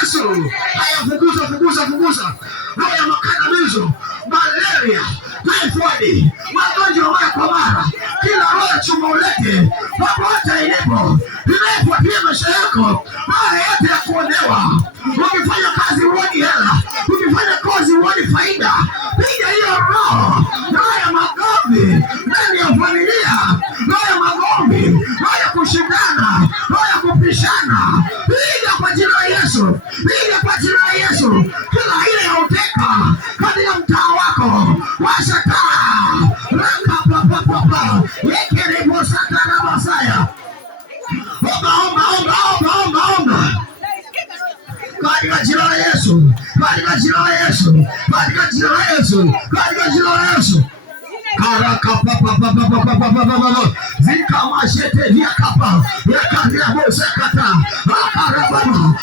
Yesu. Haya, fukuza roho ya makandamizo, malaria, typhoid, magonjwa mara kwa mara, kila roho ya chuma ulete popote ilipo, imefuatia maisha yako, mara yote ya kuonewa. Ukifanya kazi uoni hela, ukifanya kazi uoni faida, piga hiyo roho ya magomvi ndani ya familia, roho ya magomvi, roho ya kushindana, roho ya kupishana, piga kwa jina la Yesu, piga kwa jina la Yesu. Kila ile ya uteka katika mtaa wako, washa taa, raka yekerebo sakana masaya. Omba katika jina la Yesu, katika jina la Yesu, katika jina la Yesu, katika jina la Yesu. Karaka zika mashete vya kapa ya kandia bosa kata akarababa.